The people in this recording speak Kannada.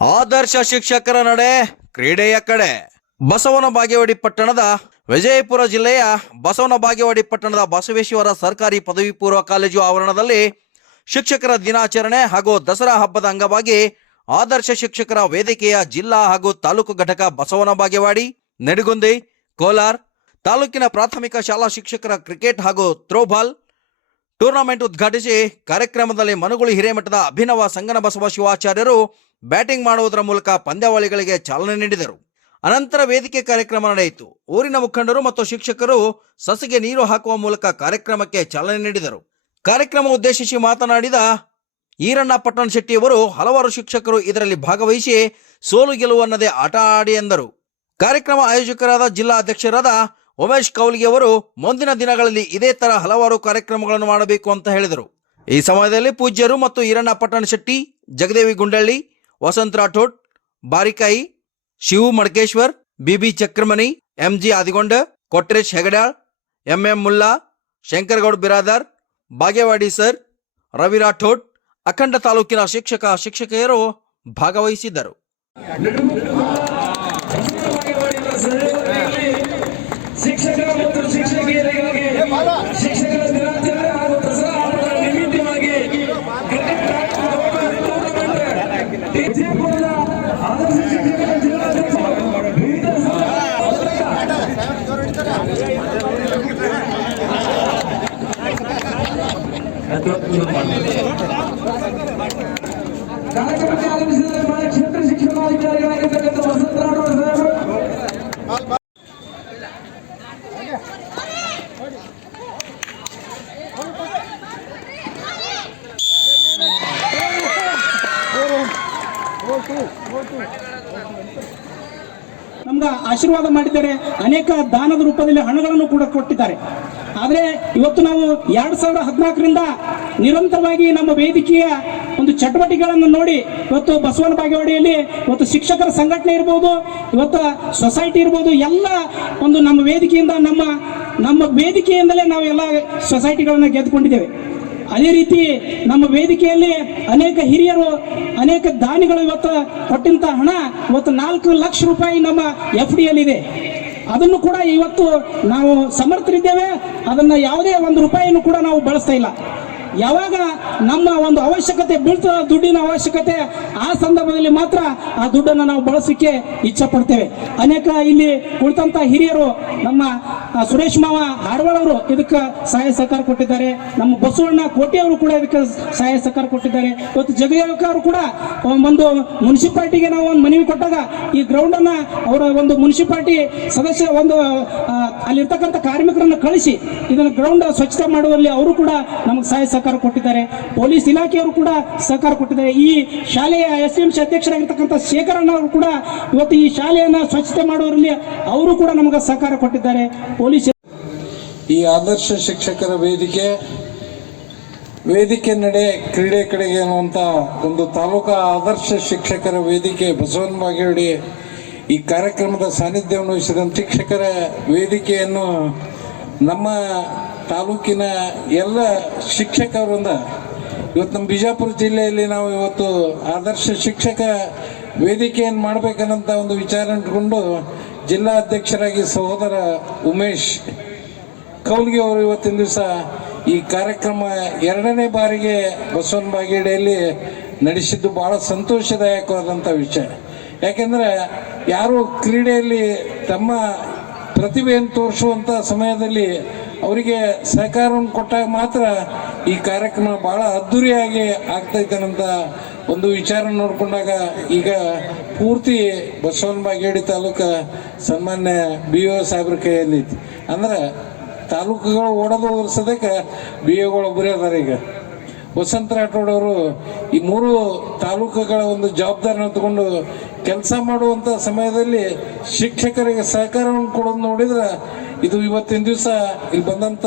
ಆದರ್ಶ ಶಿಕ್ಷಕರ ನಡೆ ಕ್ರೀಡೆಯ ಕಡೆ. ಬಸವನ ಬಾಗೇವಾಡಿ ಪಟ್ಟಣದ ವಿಜಯಪುರ ಜಿಲ್ಲೆಯ ಬಸವನ ಬಾಗೇವಾಡಿ ಪಟ್ಟಣದ ಬಸವೇಶ್ವರ ಸರ್ಕಾರಿ ಪದವಿ ಪೂರ್ವ ಕಾಲೇಜು ಆವರಣದಲ್ಲಿ ಶಿಕ್ಷಕರ ದಿನಾಚರಣೆ ಹಾಗೂ ದಸರಾ ಹಬ್ಬದ ಅಂಗವಾಗಿ ಆದರ್ಶ ಶಿಕ್ಷಕರ ವೇದಿಕೆಯ ಜಿಲ್ಲಾ ಹಾಗೂ ತಾಲೂಕು ಘಟಕ ಬಸವನ ಬಾಗೇವಾಡಿ, ನೆಡಗುಂದಿ, ಕೋಲಾರ ತಾಲೂಕಿನ ಪ್ರಾಥಮಿಕ ಶಾಲಾ ಶಿಕ್ಷಕರ ಕ್ರಿಕೆಟ್ ಹಾಗೂ ಥ್ರೋಬಾಲ್ ಟೂರ್ನಮೆಂಟ್ ಉದ್ಘಾಟಿಸಿ ಕಾರ್ಯಕ್ರಮದಲ್ಲಿ ಮನುಗುಳಿ ಹಿರೇಮಠದ ಅಭಿನವ ಸಂಗನ ಬಸವ ಶಿವಾಚಾರ್ಯರು ಬ್ಯಾಟಿಂಗ್ ಮಾಡುವುದರ ಮೂಲಕ ಪಂದ್ಯಾವಳಿಗಳಿಗೆ ಚಾಲನೆ ನೀಡಿದರು. ಅನಂತರ ವೇದಿಕೆ ಕಾರ್ಯಕ್ರಮ ನಡೆಯಿತು. ಊರಿನ ಮುಖಂಡರು ಮತ್ತು ಶಿಕ್ಷಕರು ಸಸಿಗೆ ನೀರು ಹಾಕುವ ಮೂಲಕ ಕಾರ್ಯಕ್ರಮಕ್ಕೆ ಚಾಲನೆ ನೀಡಿದರು. ಕಾರ್ಯಕ್ರಮ ಉದ್ದೇಶಿಸಿ ಮಾತನಾಡಿದ ಈರಣ್ಣ ಪಟ್ಟಣ ಶೆಟ್ಟಿಯವರು ಹಲವಾರು ಶಿಕ್ಷಕರು ಇದರಲ್ಲಿ ಭಾಗವಹಿಸಿ ಸೋಲು ಗೆಲುವನ್ನದೇ ಆಟ ಆಡಿ ಎಂದರು. ಕಾರ್ಯಕ್ರಮ ಆಯೋಜಕರಾದ ಜಿಲ್ಲಾ ಅಧ್ಯಕ್ಷರಾದ ಉಮೇಶ್ ಕೌಲ್ಗಿ ಅವರು ಮುಂದಿನ ದಿನಗಳಲ್ಲಿ ಇದೇ ತರ ಹಲವಾರು ಕಾರ್ಯಕ್ರಮಗಳನ್ನು ಮಾಡಬೇಕು ಅಂತ ಹೇಳಿದರು. ಈ ಸಮಯದಲ್ಲಿ ಪೂಜ್ಯರು ಮತ್ತು ಈರಣ್ಣ ಪಟ್ಟಣ Shetty, Jagadevi Gundalli, Vasanta Rathod, Barikayi, Shivu Madakeshwar, BB Chakramani, MG Adigonda, Kotresh Hegadal, MM Mulla, Shankargoud Biradar, Bagewadi sir, Ravi Rathod, ಅಖಂಡ ತಾಲೂಕಿನ ಶಿಕ್ಷಕಿಯರು ಭಾಗವಹಿಸಿದ್ದರು. ಶಿಕ್ಷಕರ ಮತ್ತು ಶಿಕ್ಷಕಿಯರಿಗಾಗಿ ಶಿಕ್ಷಕರ ದಿನಾಚರಣೆ ಹಾಗೂ ದಸರಾ ಹಬ್ಬದ ನಿಮಿತ್ತವಾಗಿ ವಿಜಯಪುರದ ಆದರ್ಶ ಶಿಕ್ಷಕರ ಜಿಲ್ಲಾಧ್ಯಕ್ಷರು ವಿವಿಧ ಕಾರ್ಯಕ್ರಮಕ್ಕೆ ಆಗಮಿಸಿದ ಕ್ಷೇತ್ರ ಶಿಕ್ಷಣಾಧಿಕಾರಿಗಳಾಗಿರ್ತಕ್ಕಂಥ ವಸಂತ ರಾಠೋಡ್ ಸಾಹೇಬರು ನಮ್ಗೆ ಆಶೀರ್ವಾದ ಮಾಡಿದ್ದಾರೆ. ಅನೇಕ ದಾನದ ರೂಪದಲ್ಲಿ ಹಣಗಳನ್ನು ಕೂಡ ಕೊಟ್ಟಿದ್ದಾರೆ. ಆದರೆ ಇವತ್ತು ನಾವು 2014ರಿಂದ ನಿರಂತರವಾಗಿ ನಮ್ಮ ವೇದಿಕೆಯ ಒಂದು ಚಟುವಟಿಕೆಗಳನ್ನು ನೋಡಿ ಇವತ್ತು ಬಸವನ ಬಾಗೇವಾಡಿಯಲ್ಲಿ ಇವತ್ತು ಶಿಕ್ಷಕರ ಸಂಘಟನೆ ಇರ್ಬೋದು, ಇವತ್ತು ಸೊಸೈಟಿ ಇರ್ಬೋದು, ಎಲ್ಲ ಒಂದು ನಮ್ಮ ವೇದಿಕೆಯಿಂದ ನಮ್ಮ ವೇದಿಕೆಯಿಂದಲೇ ನಾವು ಎಲ್ಲ ಸೊಸೈಟಿಗಳನ್ನು ಗೆದ್ದುಕೊಂಡಿದ್ದೇವೆ. ಅದೇ ರೀತಿ ನಮ್ಮ ವೇದಿಕೆಯಲ್ಲಿ ಅನೇಕ ಹಿರಿಯರು, ಅನೇಕ ದಾನಿಗಳು ಇವತ್ತು ಕೊಟ್ಟಂತ ಹಣ ಇವತ್ತು 4 ಲಕ್ಷ ರೂಪಾಯಿ ನಮ್ಮ FD ಯಲ್ಲಿದೆ. ಅದನ್ನು ಕೂಡ ಇವತ್ತು ನಾವು ಸಮರ್ಥರಿದ್ದೇವೆ. ಅದನ್ನ ಯಾವುದೇ 1 ರೂಪಾಯಿನೂ ಕೂಡ ನಾವು ಬಳಸ್ತಾ ಇಲ್ಲ. ಯಾವಾಗ ನಮ್ಮ ಒಂದು ಅವಶ್ಯಕತೆ ಬೀಳ್ತದ, ದುಡ್ಡಿನ ಅವಶ್ಯಕತೆ, ಆ ಸಂದರ್ಭದಲ್ಲಿ ಮಾತ್ರ ಆ ದುಡ್ಡನ್ನು ನಾವು ಬಳಸಲಿಕ್ಕೆ ಇಚ್ಛೆ ಪಡ್ತೇವೆ. ಅನೇಕ ಇಲ್ಲಿ ಕುಳಿತಂತ ಹಿರಿಯರು, ನಮ್ಮ ಸುರೇಶ್ ಮಾವ ಹಾಡವಾಳ ಅವರು ಇದಕ್ಕೆ ಸಹಾಯ ಸಹಕಾರ ಕೊಟ್ಟಿದ್ದಾರೆ. ನಮ್ಮ ಬಸವಣ್ಣ ಕೋಟೆಯವರು ಕೂಡ ಇದಕ್ಕೆ ಸಹಾಯ ಸಹಕಾರ ಕೊಟ್ಟಿದ್ದಾರೆ. ಇವತ್ತು ಜಗದೇವಕ ಅವರು ಕೂಡ ಒಂದು ಮುನ್ಸಿಪಾಲಿಟಿಗೆ ನಾವು ಒಂದು ಮನವಿ ಕೊಟ್ಟಾಗ ಈ ಗ್ರೌಂಡ್ ಅನ್ನ ಅವರ ಒಂದು ಮುನ್ಸಿಪಾಲಿಟಿ ಸದಸ್ಯ ಒಂದು ಅಲ್ಲಿರ್ತಕ್ಕಂಥ ಕಾರ್ಮಿಕರನ್ನು ಕಳಿಸಿ ಇದನ್ನು ಗ್ರೌಂಡ್ ಸ್ವಚ್ಛತೆ ಮಾಡುವಲ್ಲಿ ಅವರು ಕೂಡ ನಮಗೆ ಸಹಾಯ ಸಹಕಾರ ಕೊಟ್ಟಿದ್ದಾರೆ. ಪೊಲೀಸ್ ಇಲಾಖೆಯವರು ಕೂಡ ಸಹಕಾರ ಕೊಟ್ಟಿದ್ದಾರೆ. ಈ ಶಾಲೆಯ SMC ಅಧ್ಯಕ್ಷರಾಗಿರ್ತಕ್ಕಂಥ ಶೇಖರಣ್ಣ ಅವರು ಕೂಡ ಇವತ್ತು ಈ ಶಾಲೆಯನ್ನ ಸ್ವಚ್ಛತೆ ಮಾಡುವಲ್ಲಿ ಅವರು ಕೂಡ ನಮಗೆ ಸಹಕಾರ ಕೊಟ್ಟಿದ್ದಾರೆ. ಪೊಲೀಸ್ ಈ ಆದರ್ಶ ಶಿಕ್ಷಕರ ವೇದಿಕೆ ನಡೆ ಕ್ರೀಡೆ ಕಡೆಗೆ ಅನ್ನುವಂಥ ಒಂದು ತಾಲೂಕಾ ಆದರ್ಶ ಶಿಕ್ಷಕರ ವೇದಿಕೆ ಬಸವನ ಬಾಗೇವಾಡಿ ಈ ಕಾರ್ಯಕ್ರಮದ ಸಾನ್ನಿಧ್ಯವನ್ನು ವಹಿಸಿದಂಥ ಶಿಕ್ಷಕರ ವೇದಿಕೆಯನ್ನು ನಮ್ಮ ತಾಲೂಕಿನ ಎಲ್ಲ ಶಿಕ್ಷಕರಿಂದ ಇವತ್ತು ನಮ್ಮ ಬಿಜಾಪುರ ಜಿಲ್ಲೆಯಲ್ಲಿ ನಾವು ಇವತ್ತು ಆದರ್ಶ ಶಿಕ್ಷಕ ವೇದಿಕೆಯನ್ನು ಮಾಡಬೇಕನ್ನಂಥ ಒಂದು ವಿಚಾರ ಇಟ್ಕೊಂಡು ಜಿಲ್ಲಾ ಅಧ್ಯಕ್ಷರಾಗಿ ಸಹೋದರ ಉಮೇಶ್ ಕೌಲ್ಗಿ ಅವರು ಇವತ್ತಿನ ದಿವಸ ಈ ಕಾರ್ಯಕ್ರಮ 2ನೇ ಬಾರಿಗೆ ಬಸವನ ಬಾಗೇವಾಡಿಯಲ್ಲಿ ನಡೆಸಿದ್ದು ಭಾಳ ಸಂತೋಷದಾಯಕವಾದಂಥ ವಿಷಯ. ಯಾಕೆಂದರೆ ಯಾರು ಕ್ರೀಡೆಯಲ್ಲಿ ತಮ್ಮ ಪ್ರತಿಭೆಯನ್ನು ತೋರಿಸುವಂಥ ಸಮಯದಲ್ಲಿ ಅವರಿಗೆ ಸಹಕಾರವನ್ನು ಕೊಟ್ಟಾಗ ಮಾತ್ರ ಈ ಕಾರ್ಯಕ್ರಮ ಭಾಳ ಅದ್ಧೂರಿಯಾಗಿ ಆಗ್ತೈತೆ ಅನ್ನೋಂಥ ಒಂದು ವಿಚಾರ ನೋಡಿಕೊಂಡಾಗ ಈಗ ಪೂರ್ತಿ ಬಸವನ ಬಾಗೇವಾಡಿ ತಾಲೂಕು ಸನ್ಮಾನ್ಯ BO ಸಾಹೇಬ್ರ ಕೈಯಲ್ಲಿತ್ತು. ಅಂದ್ರೆ ತಾಲೂಕುಗಳು ಓಡೋದು ಸದ್ಯಕ್ಕೆ BOಗಳು ಒಬ್ಬರೇ ಅದಾರ. ಈಗ ವಸಂತ ರಾಠೋಡ್ ಅವರು ಈ 3 ತಾಲೂಕುಗಳ ಒಂದು ಜವಾಬ್ದಾರಿನ ತಗೊಂಡು ಕೆಲಸ ಮಾಡುವಂಥ ಸಮಯದಲ್ಲಿ ಶಿಕ್ಷಕರಿಗೆ ಸಹಕಾರವನ್ನು ಕೊಡೋದು ನೋಡಿದ್ರೆ ಇದು ಇವತ್ತಿನ ದಿವಸ ಇಲ್ಲಿ ಬಂದಂಥ